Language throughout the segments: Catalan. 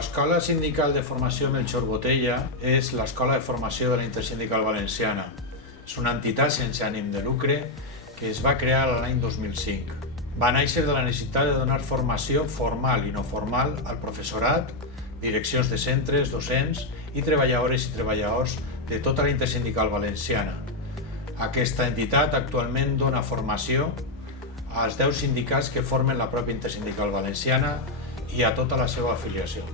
L'Escola Sindical de Formació Melchor Botella és l'escola de formació de la Intersindical Valenciana. És una entitat sense ànim de lucre que es va crear l'any 2005. Va néixer de la necessitat de donar formació formal i no formal al professorat, direccions de centres, docents i treballadores i treballadors de tota la Intersindical Valenciana. Aquesta entitat actualment dona formació als 10 sindicats que formen la pròpia Intersindical Valenciana i a tota la seva afiliació.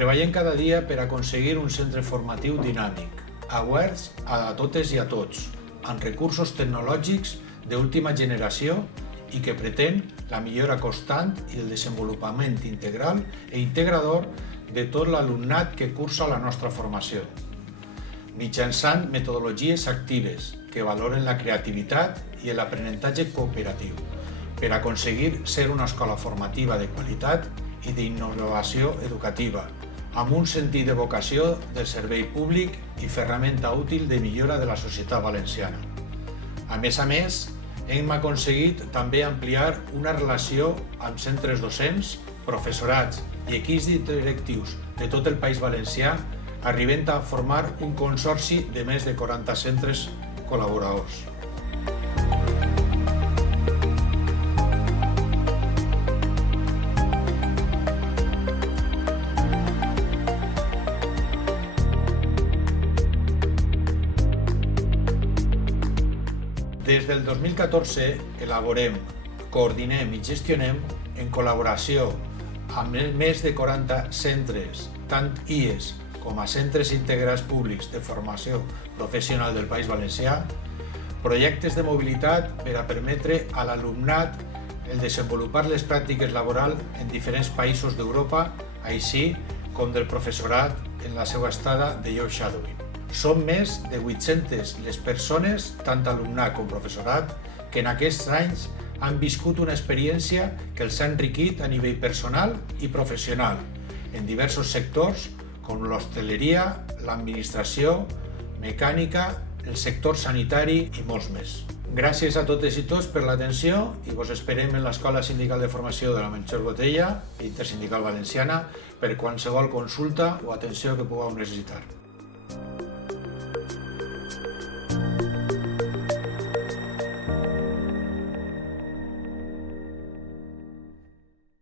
Treballem cada dia per aconseguir un centre formatiu dinàmic, obert a totes i a tots, amb recursos tecnològics d'última generació i que pretén la millora constant i el desenvolupament integral i integrador de tot l'alumnat que cursa la nostra formació, mitjançant metodologies actives que valoren la creativitat i l'aprenentatge cooperatiu, per aconseguir ser una escola formativa de qualitat i d'innovació educativa, amb un sentit de vocació del servei públic i ferramenta útil de millora de la societat valenciana. A més, hem aconseguit també ampliar una relació amb centres docents, professorats i equips directius de tot el País Valencià, arribant a formar un consorci de més de 40 centres col·laboradors. Des del 2014 elaborem, coordinem i gestionem en col·laboració amb més de 40 centres, tant IES com a centres integrats públics de formació professional del País Valencià, projectes de mobilitat per a permetre a l'alumnat el desenvolupar les pràctiques laborals en diferents països d'Europa, així com del professorat en la seva estada de job shadowing. Són més de 800 les persones, tant alumnat com professorat, que en aquests anys han viscut una experiència que els ha enriquit a nivell personal i professional en diversos sectors com l'hostaleria, l'administració, mecànica, el sector sanitari i molts més. Gràcies a totes i tots per l'atenció i vos esperem en l'Escola Sindical de Formació de la Melchor Botella, Intersindical Valenciana, per qualsevol consulta o atenció que pugueu necessitar.